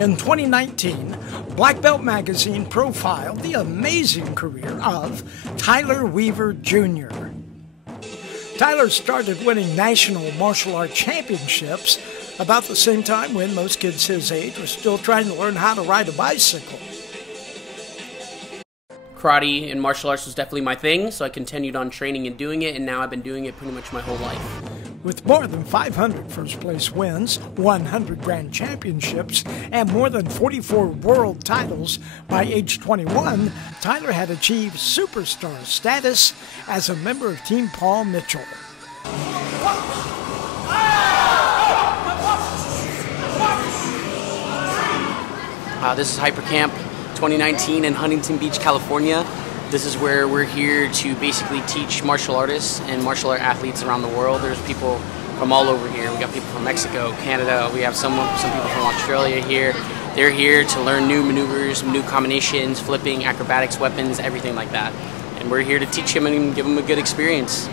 In 2019, Black Belt Magazine profiled the amazing career of Tyler Weaver Jr. Tyler started winning national martial arts championships about the same time when most kids his age were still trying to learn how to ride a bicycle. Karate and martial arts was definitely my thing, so I continued on training and doing it, and now I've been doing it pretty much my whole life. With more than 500 first-place wins, 100 grand championships, and more than 44 world titles by age 21, Tyler had achieved superstar status as a member of Team Paul Mitchell. This is Hyper Camp 2019 in Huntington Beach, California. This is where we're here to basically teach martial artists and martial art athletes around the world. There's people from all over here. We got people from Mexico, Canada. We have some people from Australia here. They're here to learn new maneuvers, new combinations, flipping, acrobatics, weapons, everything like that. And we're here to teach them and give them a good experience.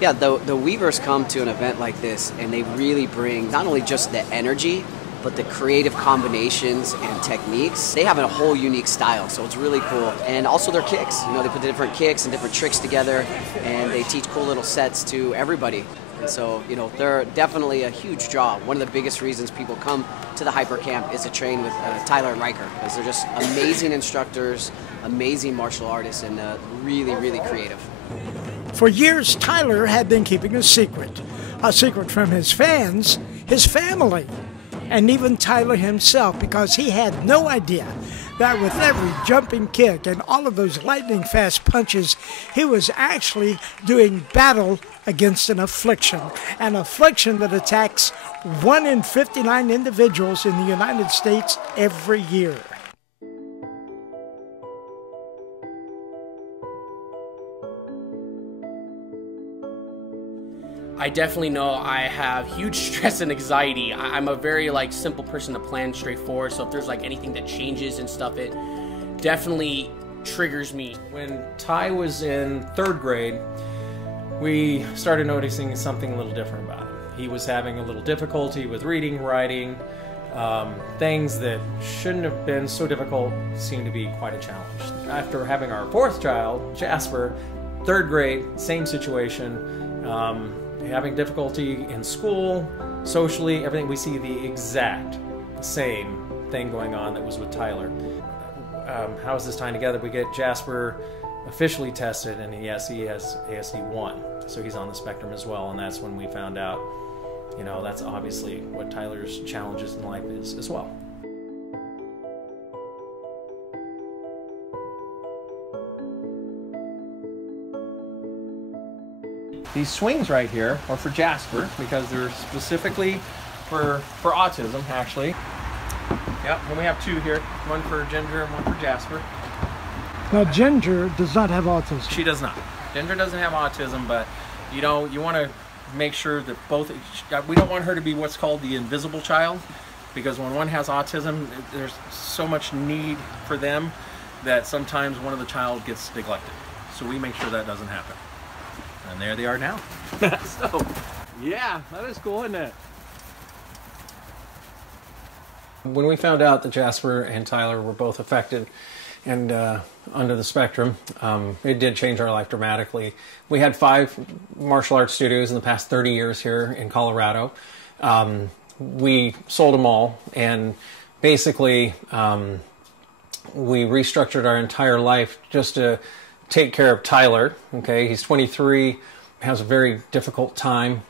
Yeah, the Weavers come to an event like this and they really bring not only just the energy, but the creative combinations and techniques. They have a whole unique style, so it's really cool. And also their kicks. You know, they put the different kicks and different tricks together, and they teach cool little sets to everybody. And so, you know, they're definitely a huge draw. One of the biggest reasons people come to the Hyper Camp is to train with Tyler and Riker, because they're just amazing instructors, amazing martial artists, and really, really creative. For years, Tyler had been keeping a secret from his fans, his family, and even Tyler himself, because he had no idea that with every jumping kick and all of those lightning fast punches, he was actually doing battle against an affliction that attacks 1 in 59 individuals in the United States every year. I definitely know I have huge stress and anxiety. I'm a very simple person to plan, straightforward, so if there's anything that changes and stuff, it definitely triggers me. When Ty was in 3rd grade, we started noticing something a little different about him. He was having a little difficulty with reading, writing, things that shouldn't have been so difficult seemed to be quite a challenge. After having our 4th child, Jasper, 3rd grade, same situation. Having difficulty in school, socially, everything. We see the exact same thing going on that was with Tyler. How is this tying together? We get Jasper officially tested, and yes, he has ASD 1, so he's on the spectrum as well, and that's when we found out, you know, that's obviously what Tyler's challenges in life is as well. These swings right here are for Jasper because they're specifically for autism, actually. Yep, and we have 2 here, one for Ginger and one for Jasper. Now, Ginger does not have autism. She does not. Ginger doesn't have autism, but you know, you want to make sure that both, we don't want her to be what's called the invisible child, because when one has autism, there's so much need for them that sometimes one of the child gets neglected. So we make sure that doesn't happen. And there they are now. So, yeah, that is cool, isn't it? When we found out that Jasper and Tyler were both affected and under the spectrum, it did change our life dramatically. We had 5 martial arts studios in the past 30 years here in Colorado. We sold them all, and basically we restructured our entire life just to take care of Tyler. Okay, he's 23, has a very difficult time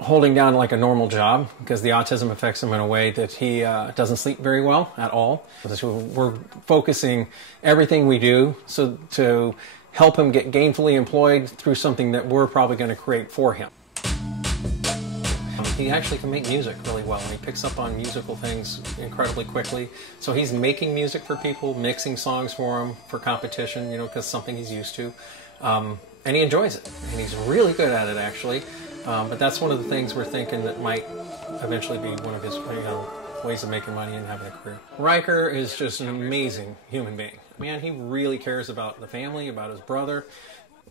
holding down like a normal job because the autism affects him in a way that he doesn't sleep very well at all. So we're focusing everything we do so to help him get gainfully employed through something that we're probably going to create for him. He actually can make music really well, and he picks up on musical things incredibly quickly. So he's making music for people, mixing songs for them for competition, you know, because it's something he's used to. And he enjoys it, and he's really good at it, actually. But that's one of the things we're thinking that might eventually be one of his ways of making money and having a career. Riker is just an amazing human being. Man, he really cares about the family, about his brother.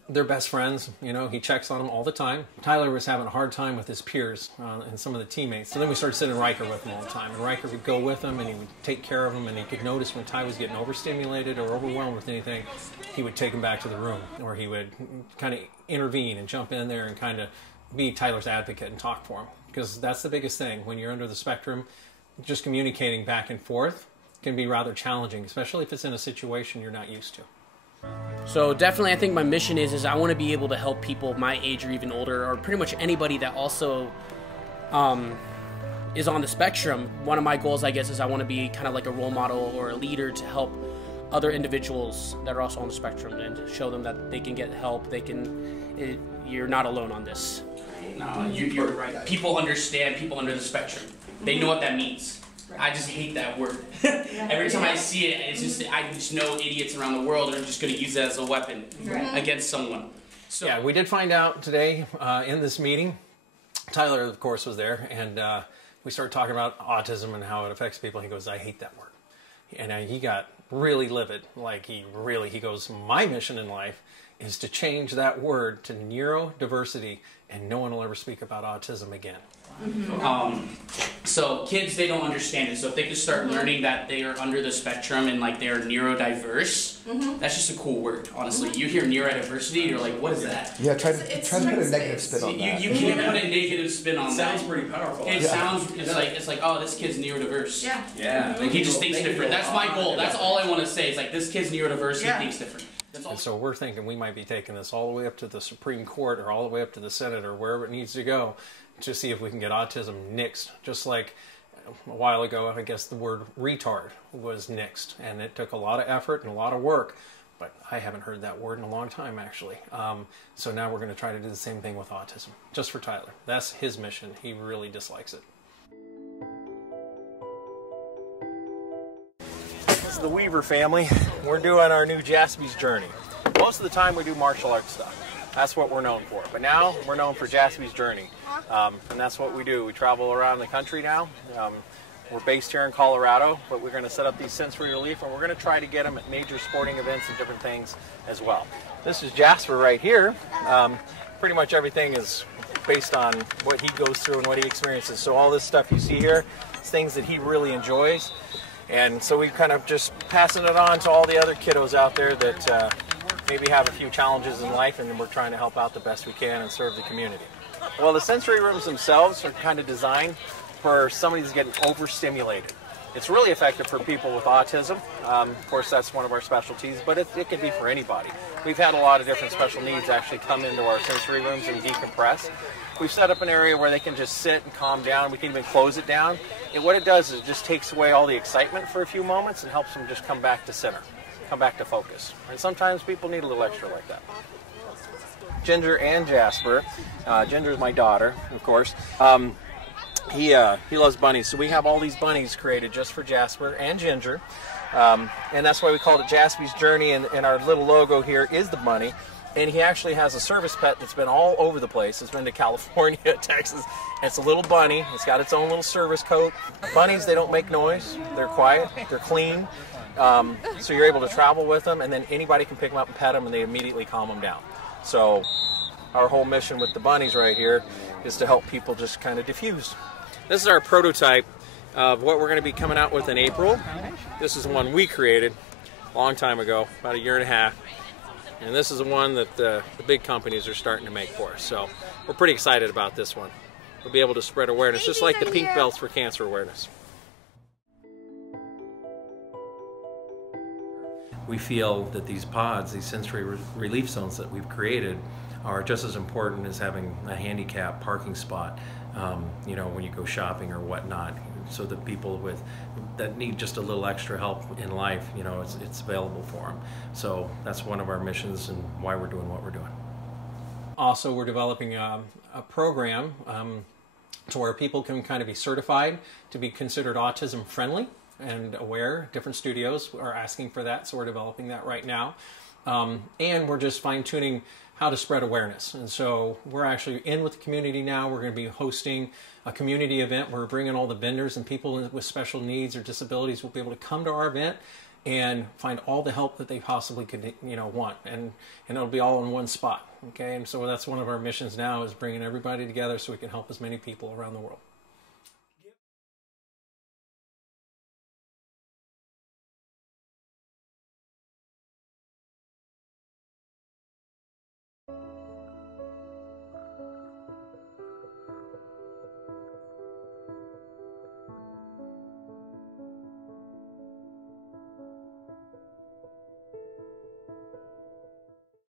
They're best friends, you know, he checks on them all the time. Tyler was having a hard time with his peers and some of the teammates. So then we started sending Riker with him all the time. And Riker would go with him and he would take care of him, and he could notice when Ty was getting overstimulated or overwhelmed with anything, he would take him back to the room, or he would kind of intervene and jump in there and kind of be Tyler's advocate and talk for him. Because that's the biggest thing. When you're under the spectrum, just communicating back and forth can be rather challenging, especially if it's in a situation you're not used to. So definitely I think my mission is I want to be able to help people my age or even older, or pretty much anybody that also is on the spectrum. One of my goals, I guess, is I want to be kind of like a role model or a leader to help other individuals that are also on the spectrum, and to show them that they can get help. You're not alone on this. No, you're right. People understand people under the spectrum. They know what that means. I just hate that word. Every time I see it, I just know idiots around the world are just going to use it as a weapon against someone. So yeah, we did find out today in this meeting. Tyler, of course, was there, and we started talking about autism and how it affects people. He goes, "I hate that word," and he got really livid. Like he goes, "My mission in life is to change that word to neurodiversity, and no one will ever speak about autism again." So kids, they don't understand it. So if they could start learning that they are under the spectrum and like they are neurodiverse, that's just a cool word. Honestly, you hear neurodiversity, you're like, what is that? Yeah, try to put a negative spin on that. You can't put a negative spin on that. Sounds pretty powerful. It sounds, it's like, oh, this kid's neurodiverse. Yeah. Like he just thinks different. That's my goal. That's all I want to say. It's like, this kid's neurodiverse, he thinks different. And so we're thinking we might be taking this all the way up to the Supreme Court, or all the way up to the Senate, or wherever it needs to go, to see if we can get autism nixed. Just like a while ago, I guess the word retard was nixed, and it took a lot of effort and a lot of work, but I haven't heard that word in a long time, actually. So now we're going to try to do the same thing with autism, just for Tyler. That's his mission. He really dislikes it. This is the Weaver family. We're doing our new Jaspy's Journey. Most of the time we do martial arts stuff. That's what we're known for. But now we're known for Jaspy's Journey. And that's what we do. We travel around the country now. We're based here in Colorado, but we're going to set up these sensory relief, and we're going to try to get them at major sporting events and different things as well. This is Jasper right here. Pretty much everything is based on what he goes through and what he experiences. So all this stuff you see here is things that he really enjoys. And so we kind of just passing it on to all the other kiddos out there that maybe have a few challenges in life, and we're trying to help out the best we can and serve the community. Well, the sensory rooms themselves are kind of designed for somebody who's getting overstimulated. It's really effective for people with autism. Of course, that's one of our specialties, but it can be for anybody. We've had a lot of different special needs actually come into our sensory rooms and decompress. We've set up an area where they can just sit and calm down. We can even close it down. And what it does is it just takes away all the excitement for a few moments and helps them just come back to center, come back to focus. And sometimes people need a little extra like that. Ginger and Jasper. Ginger is my daughter, of course. He loves bunnies, so we have all these bunnies created just for Jasper and Ginger. And that's why we called it Jaspy's Journey, and our little logo here is the bunny. And he actually has a service pet that's been all over the place. It's been to California, Texas. It's a little bunny. It's got its own little service coat. Bunnies, they don't make noise. They're quiet. They're clean. So you're able to travel with them, and then anybody can pick them up and pet them, and they immediately calm them down. So our whole mission with the bunnies right here is to help people just kind of diffuse. This is our prototype of what we're going to be coming out with in April. This is the one we created a long time ago, about a year and a half. And this is the one that the big companies are starting to make for us. So we're pretty excited about this one. We'll be able to spread awareness, just like the pink belts for cancer awareness. We feel that these pods, these sensory relief zones that we've created, are just as important as having a handicap parking spot, you know, when you go shopping or whatnot, so that people that need just a little extra help in life, you know, it's available for them. So that's one of our missions and why we're doing what we're doing. Also, we're developing a program to where people can kind of be certified to be considered autism friendly and aware. Different studios are asking for that, so we're developing that right now. And we're just fine-tuning how to spread awareness. And so we're actually in with the community now. We're going to be hosting a community event. We're bringing all the vendors and people with special needs or disabilities will be able to come to our event and find all the help that they possibly could, want, and it'll be all in one spot. Okay, and so that's one of our missions now, is bringing everybody together so we can help as many people around the world.